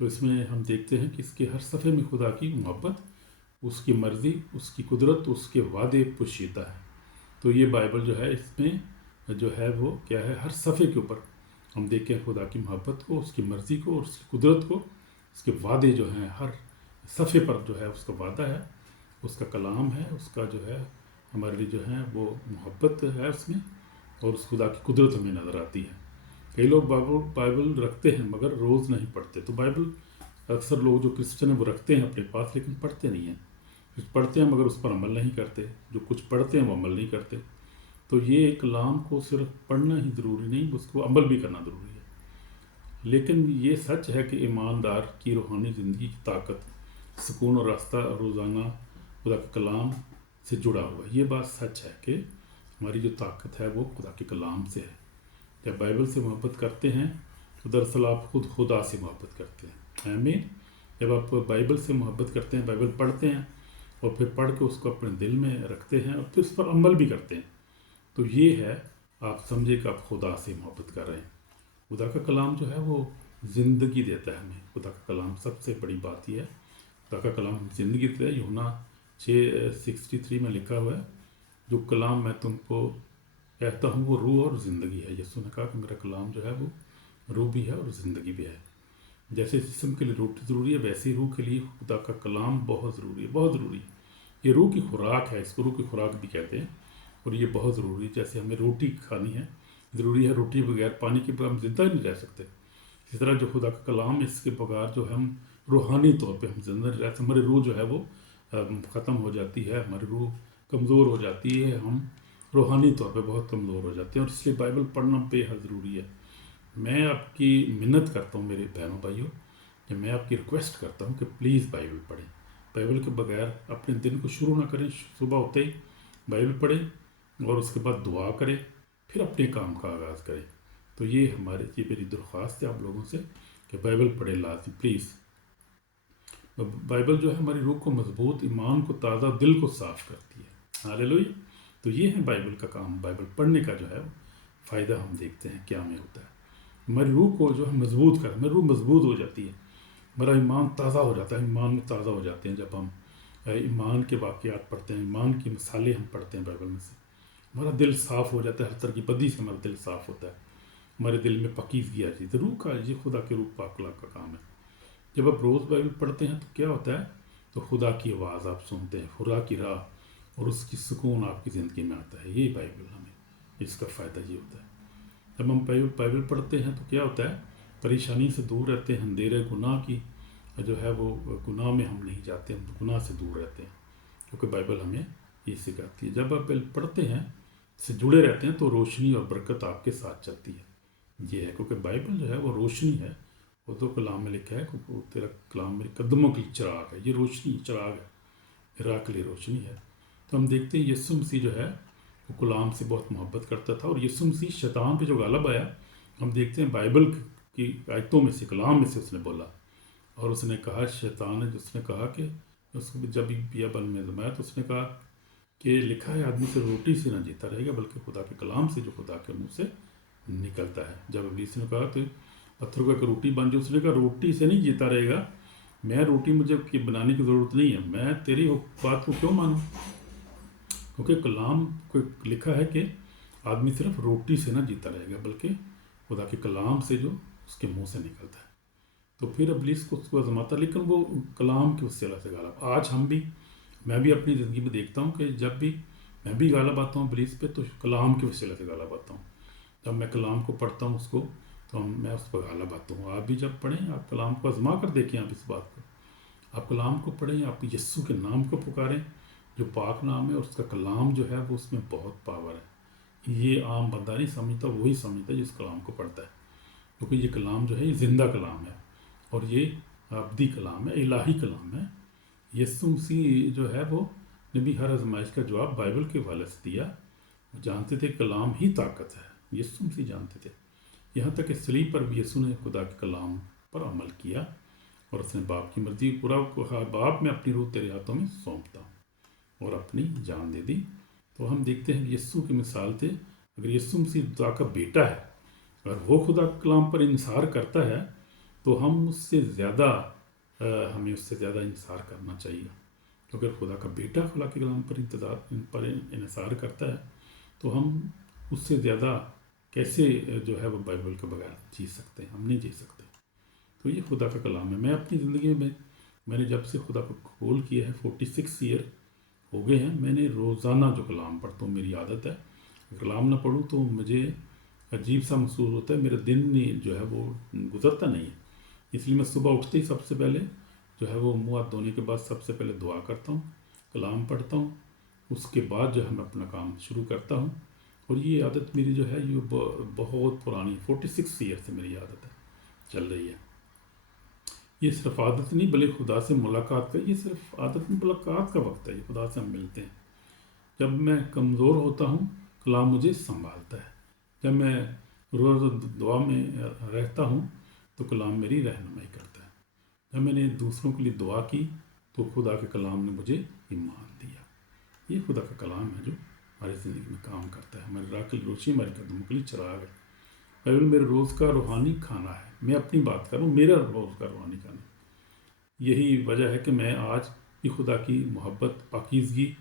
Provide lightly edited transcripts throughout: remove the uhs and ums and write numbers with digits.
تو اس میں ہم دیکھتے ہیں کہ اس کے ہر صفحے میں خدا کی محبت، اس کی مرضی، اس کی قدرت، اس کے وعدے پوشیدہ ہے۔ تو یہ بائبل جو ہے اس میں جو ہے وہ کیا ہے، ہر صفحے کے اوپر ہم دیکھیں خدا کی محبت کو، اس کی مرضی کو اور اس کی قدرت کو، اس کے وعدے جو ہیں ہر صفحے پر جو ہے اس کا وعدہ ہے، اس کا کلام ہے، اس کا جو ہے ہمارے لیے جو ہے وہ محبت ہے اس میں، اور اس خدا کی قدرت ہمیں نظر آتی ہے۔ کئی لوگ بائبل رکھتے ہیں مگر روز نہیں پڑھتے۔ تو بائبل اکثر لوگ جو کرسچن ہیں وہ رکھتے ہیں اپنے پاس لیکن پڑھتے نہیں ہیں، کچھ پڑھتے ہیں مگر اس پر عمل نہیں کرتے، جو کچھ پڑھتے ہیں وہ عمل نہیں کرتے۔ تو یہ کلام کو صرف پڑھنا ہی ضروری نہیں، اس کو عمل بھی کرنا ضروری ہے۔ لیکن یہ سچ ہے کہ ایماندار کی روحانی زندگی کی طاقت، سکون اور راستہ روزانہ خدا کے کلام سے جڑا ہوا ہے۔ یہ بات سچ ہے کہ ہماری جو طاقت ہے وہ خدا کے کلام سے ہے۔ جب بائبل سے محبت کرتے ہیں تو دراصل آپ خود خدا سے محبت کرتے ہیں۔ آمین۔ جب آپ بائبل سے محبت کرتے ہیں، بائبل پڑھتے ہیں اور پھر پڑھ کے اس کو اپنے دل میں رکھتے ہیں اور پھر اس پر عمل بھی کرتے ہیں، تو یہ ہے آپ سمجھے کہ آپ خدا سے محبت کر رہے ہیں۔ خدا کا کلام جو ہے وہ زندگی دیتا ہے ہمیں۔ خدا کا کلام سب سے بڑی بات یہ ہے، خدا کا کلام زندگی دیتا ہے۔ یوحنا 6:63 میں لکھا ہوا ہے، جو کلام میں تم کو کہتا ہوں وہ روح اور زندگی ہے۔ یسوع نے کہا کہ میرا کلام جو ہے وہ روح بھی ہے اور زندگی بھی ہے۔ جیسے جسم کے لیے روٹی ضروری ہے، ویسے روح کے لیے خدا کا کلام بہت ضروری ہے، بہت ضروری ہے۔ یہ روح کی خوراک ہے، اس کو روح کی خوراک بھی کہتے ہیں، اور یہ بہت ضروری ہے۔ جیسے ہمیں روٹی کھانی ہے، ضروری ہے، روٹی بغیر پانی کے بغیر ہم زندہ نہیں رہ سکتے۔ اسی طرح جو خدا کا کلام، اس کے بغیر جو ہم روحانی طور پہ ہم زندہ نہیں رہ سکتے۔ ہماری روح جو ہے وہ ختم ہو جاتی ہے، ہماری روح کمزور ہو جاتی ہے، ہم روحانی طور پہ بہت کمزور ہو جاتے ہیں، اور اس لیے بائبل پڑھنا بے حد ضروری ہے۔ میں آپ کی منت کرتا ہوں میرے بہنوں بھائیوں، کہ میں آپ کی ریکویسٹ کرتا ہوں کہ پلیز بائبل پڑھیں۔ بائبل کے بغیر اپنے دن کو شروع نہ کریں۔ صبح ہوتے ہی بائبل پڑھیں اور اس کے بعد دعا کریں، پھر اپنے کام کا آغاز کریں۔ تو یہ میری درخواست ہے آپ لوگوں سے کہ بائبل پڑھیں لازمی، پلیز۔ بائبل جو ہے ہماری روح کو مضبوط، ایمان کو تازہ، دل کو صاف کرتی ہے۔ ہاللیلویہ۔ تو یہ ہے بائبل کا کام۔ بائبل پڑھنے کا جو ہے فائدہ ہم دیکھتے ہیں کیا میں ہوتا ہے۔ ہماری روح کو جو ہے مضبوط کر، ہماری روح مضبوط ہو جاتی ہے، ہمارا ایمان تازہ ہو جاتا ہے، ایمان میں تازہ ہو جاتے ہیں جب ہم ایمان کے واقعات پڑھتے ہیں، ایمان کی مثالیں ہم پڑھتے ہیں بائبل میں سے۔ ہمارا دل صاف ہو جاتا ہے، ہر طرح کی بدی سے ہمارا دل صاف ہوتا ہے، ہمارے دل میں پاکیزگی آ جاتی ہے۔ روح کا، یہ خدا کے روح پاک کلام کا کام ہے۔ جب آپ روز بائبل پڑھتے ہیں تو کیا ہوتا ہے، تو خدا کی آواز آپ سنتے ہیں، خدا کی راہ اور اس کی سکون آپ کی زندگی میں آتا ہے۔ یہ بائبل ہمیں، اس کا فائدہ یہ ہوتا ہے۔ جب ہم بائبل پڑھتے ہیں تو کیا ہوتا ہے، پریشانی سے دور رہتے ہیں، اندھیرے گناہ کی جو ہے وہ گناہ میں ہم نہیں جاتے، ہم گناہ سے دور رہتے ہیں، کیونکہ بائبل ہمیں یہ سکھاتی ہے۔ جب آپ بائبل پڑھتے ہیں، سے جڑے رہتے ہیں، تو روشنی اور برکت آپ کے ساتھ چلتی ہے۔ یہ ہے، کیونکہ بائبل جو ہے وہ روشنی ہے۔ وہ تو کلام میں لکھا ہے کہ تیرا کلام میرے قدموں کی چراغ ہے۔ یہ روشنی، چراغ ہے، راہ کے لیے روشنی ہے۔ تو ہم دیکھتے ہیں یسوع مسیح جو ہے وہ کلام سے بہت محبت کرتا تھا، اور یسوع مسیح شیطان پہ جو غالب آیا، ہم دیکھتے ہیں بائبل کی آیتوں میں سے، کلام میں سے اس نے بولا، اور اس نے کہا، شیطان نے جس نے کہا کہ اس کو جب بیابان میں زمایا تو اس نے کہا کہ لکھا ہے آدمی سے روٹی سے نہ جیتا رہے گا بلکہ خدا کے کلام سے جو خدا کے منہ سے نکلتا ہے۔ جب ابلیس نے کہا تو پتھر کو ایک روٹی بن جائے، اس نے کہا روٹی سے نہیں جیتا رہے گا، میں روٹی مجھے بنانے کی ضرورت نہیں ہے، میں تیری بات کو کیوں مانوں، کیونکہ کلام کو لکھا ہے کہ آدمی صرف روٹی سے نہ جیتا رہے گا بلکہ خدا کے کلام سے جو اس کے منہ سے نکلتا ہے۔ تو پھر ابلیس کو اس کو آزماتا، لیکن وہ کلام کے وسیلہ سے غالب۔ آج میں بھی اپنی زندگی میں دیکھتا ہوں کہ جب بھی میں بھی غالب آتا ہوں ابلیس پہ، تو کلام کے وسیلہ سے غالب آتا ہوں۔ جب میں کلام کو پڑھتا ہوں اس کو، تو میں اس پر غالب آتا ہوں۔ آپ بھی جب پڑھیں، آپ کلام کو آزما کر دیکھیں، آپ اس بات کو، آپ کلام کو پڑھیں، آپ یسوع کے نام کو پکاریں جو پاک نام ہے، اور اس کا کلام جو ہے وہ اس میں بہت پاور ہے۔ یہ عام بندہ نہیں سمجھتا، وہی سمجھتا ہے جس کلام کو پڑھتا ہے، کیونکہ یہ کلام جو ہے یہ زندہ کلام ہے، اور یہ ابدی کلام ہے، الہی کلام ہے۔ یسوع مسیح جو ہے وہ نے بھی ہر آزمائش کا جواب بائبل کے حوالے سے دیا۔ وہ جانتے تھے کلام ہی طاقت ہے، یسوع مسیح جانتے تھے، یہاں تک کہ صلیب پر بھی یسوع نے خدا کے کلام پر عمل کیا، اور اس نے باپ کی مرضی پورا کہا، باپ میں اپنی روح تیرے ہاتھوں میں سونپتا ہوں، اور اپنی جان دے دی۔ تو ہم دیکھتے ہیں یسوع کی مثال تھے۔ اگر یسوع مسیح خدا کا بیٹا ہے، اگر وہ خدا کے کلام پر انحصار کرتا ہے، تو ہم اس سے زیادہ ہمیں اس سے زیادہ انحصار کرنا چاہیے. تو اگر خدا کا بیٹا خدا کے کلام پر انحصار کرتا ہے تو ہم اس سے زیادہ کیسے جو ہے وہ بائبل کے بغیر جی سکتے ہیں؟ ہم نہیں جی سکتے. تو یہ خدا کا کلام ہے. میں اپنی زندگی میں نے جب سے خدا کو قبول کیا ہے 46 ایئر ہو گئے ہیں. میں نے روزانہ جو کلام پڑھتا ہوں، میری عادت ہے. کلام نہ پڑھوں تو مجھے عجیب سا محسوس ہوتا ہے، میرا دن جو ہے وہ گزرتا نہیں ہے. اس لیے میں صبح اٹھتے ہی سب سے پہلے جو ہے وہ منہ ہاتھ دھونے کے بعد سب سے پہلے دعا کرتا ہوں، کلام پڑھتا ہوں. اس کے بعد جو ہے میں اپنا کام شروع کرتا ہوں. اور یہ عادت میری جو ہے یہ بہت پرانی 46 ایئر سے میری عادت ہے، چل رہی ہے. یہ صرف عادت نہیں بلکہ خدا سے ملاقات کا، یہ صرف عادت نہیں، ملاقات کا وقت ہے. یہ خدا سے ہم ملتے ہیں. جب میں کمزور ہوتا ہوں کلام مجھے سنبھالتا ہے. جب میں روز دعا میں رہتا ہوں تو کلام میری رہنمائی کرتا ہے. جب میں نے دوسروں کے لیے دعا کی تو خدا کے کلام نے مجھے ایمان دیا. یہ خدا کا کلام ہے جو ہماری زندگی میں کام کرتا ہے، ہماری راہ کی روشنی، ہمارے قدموں کے لیے چراغ ہے. بائبل میرے روز کا روحانی کھانا ہے. میں اپنی بات کروں، میرا روز کا روحانی کھانا. یہی وجہ ہے کہ میں آج بھی خدا کی محبت، پاکیزگی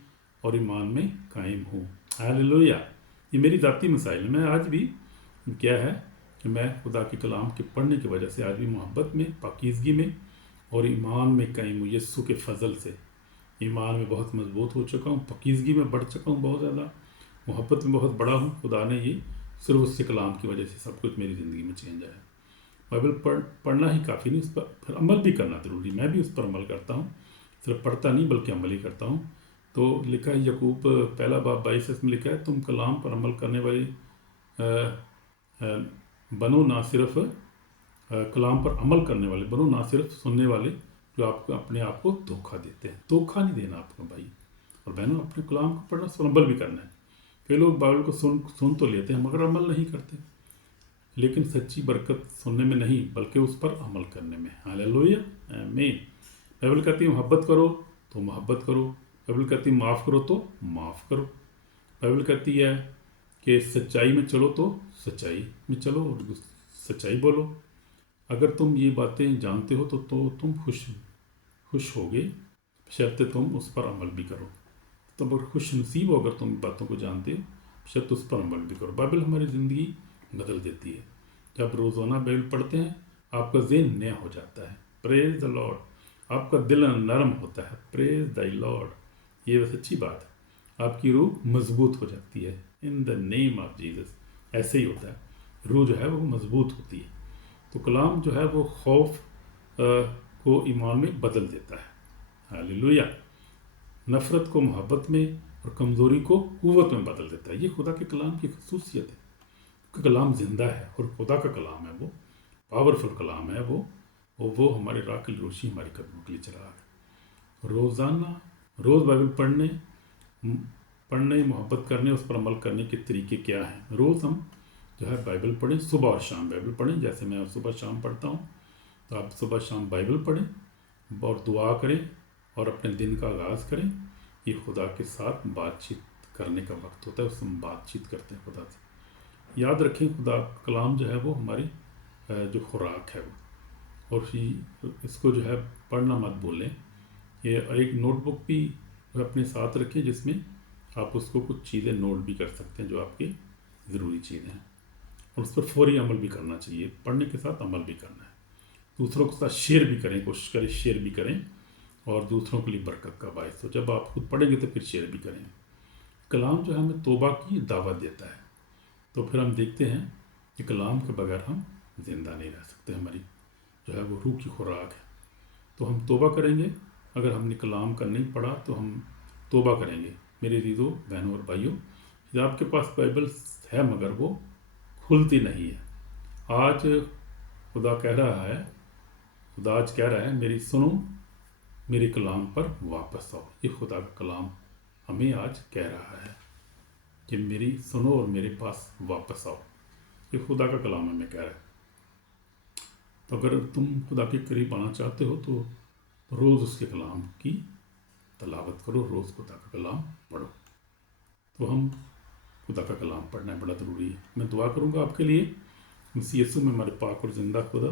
اور ایمان میں قائم ہوں. ہاللویا. یہ میری ذاتی مسائل ہے. میں آج بھی کیا ہے کہ میں خدا کے کلام کے پڑھنے کی وجہ سے آج بھی محبت میں، پاکیزگی میں اور ایمان میں قائم ہوں. یسوع کے فضل سے ایمان میں بہت مضبوط ہو چکا ہوں، پاکیزگی میں بڑھ چکا ہوں بہت زیادہ، محبت میں بہت بڑا ہوں. خدا نے یہ صرف اس کے کلام کی وجہ سے سب کچھ میری زندگی میں چینج آیا. بائبل پڑھنا ہی کافی نہیں، اس پر پھر عمل بھی کرنا ضروری. میں بھی اس پر عمل کرتا ہوں، صرف پڑھتا نہیں بلکہ عمل ہی کرتا ہوں. تو لکھا ہے یعقوب پہلا باب 22 میں لکھا ہے، تم کلام پر عمل کرنے والے بنو، نہ صرف کلام پر عمل کرنے والے بنو، نہ صرف سننے والے جو آپ کو اپنے آپ کو دھوکہ دیتے ہیں. دھوکہ نہیں دینا آپ کو بھائی اور بہنوں. اپنے کلام کو پڑھنا، اس پر عمل بھی کرنا ہے. کئی لوگ بائبل کو سن تو لیتے ہیں مگر عمل نہیں کرتے. لیکن سچی برکت سننے میں نہیں بلکہ اس پر عمل کرنے میں. ہاللویا، آمین. بائبل کہتی ہے محبت کرو تو محبت کرو. بائبل کہتی ہے معاف کرو تو معاف کرو. بائبل کہتی ہے کہ سچائی میں چلو تو سچائی میں چلو اور سچائی بولو. اگر تم یہ باتیں جانتے ہو تو تم خوش ہوگے بشرطے تم اس پر عمل بھی کرو. تم اگر خوش نصیب ہو اگر تم باتوں کو جانتے ہو بشرطے اس پر عمل بھی کرو. بائبل ہماری زندگی بدل دیتی ہے. جب روزانہ بائبل پڑھتے ہیں آپ کا ذہن نیا ہو جاتا ہے. پریز دا لارڈ. آپ کا دل نرم ہوتا ہے. پریز دا لارڈ. یہ سچی بات ہے. آپ کی روح مضبوط ہو جاتی ہے. ان دا نیم آف جیزس. ایسے ہی ہوتا ہے. روح جو ہے وہ مضبوط ہوتی ہے. تو کلام جو ہے وہ خوف کو ایمان میں بدل دیتا ہے. ہاللویا. نفرت کو محبت میں اور کمزوری کو قوت میں بدل دیتا ہے. یہ خدا کے کلام کی خصوصیت ہے. کلام زندہ ہے اور خدا کا کلام ہے، وہ پاورفل کلام ہے. وہ ہمارے راہ کی روشنی، ہماری قدموں کے لیے چراغ ہے. روز بائبل پڑھنے، محبت کرنے، اس پر عمل کرنے کے طریقے کیا ہیں؟ روز ہم جو ہے بائبل پڑھیں. صبح اور شام بائبل پڑھیں. جیسے میں صبح شام پڑھتا ہوں تو آپ صبح شام بائبل پڑھیں اور دعا کریں اور اپنے دن کا آغاز کریں. یہ خدا کے ساتھ بات چیت کرنے کا وقت ہوتا ہے. اس میں ہم بات چیت کرتے ہیں خدا سے. یاد رکھیں خدا کلام جو ہے وہ ہماری جو خوراک ہے وہ. اور اس کو جو ہے پڑھنا مت بولیں. یہ ایک نوٹ بک بھی اپنے ساتھ رکھیں جس میں آپ اس کو کچھ چیزیں نوٹ بھی کر سکتے ہیں جو آپ کی ضروری چیزیں ہیں. اور اس پر فوری عمل بھی کرنا چاہیے. پڑھنے کے ساتھ عمل بھی کرنا ہے. دوسروں کے ساتھ شیئر بھی کریں. کوشش کریں شیئر بھی کریں اور دوسروں کے لیے برکت کا باعث ہو. جب آپ خود پڑھیں گے تو پھر شیئر بھی کریں. کلام جو ہے ہمیں توبہ کی دعوت دیتا ہے. تو پھر ہم دیکھتے ہیں کہ کلام کے بغیر ہم زندہ نہیں رہ سکتے. ہماری جو ہے وہ روح کی خوراک ہے. تو ہم توبہ کریں گے. اگر ہم نے کلام کا نہیں پڑھا تو ہم توبہ کریں گے. میرے عزیزوں، بہنوں اور بھائیوں، آپ کے پاس بائبل ہے مگر وہ کھلتی نہیں ہے. آج خدا آج کہہ رہا ہے میری سنو، میرے کلام پر واپس آؤ. یہ خدا کا کلام ہمیں آج کہہ رہا ہے کہ میری سنو اور میرے پاس واپس آؤ. یہ خدا کا کلام ہمیں کہہ رہا ہے. تو اگر تم خدا کے قریب آنا چاہتے ہو تو روز اس کے کلام کی تلاوت کرو. روز خدا کا کلام پڑھو. تو ہم خدا کا کلام پڑھنا بڑا ضروری ہے. میں دعا کروں گا آپ کے لیے. مسیح یسوع میں ہمارے پاک اور زندہ خدا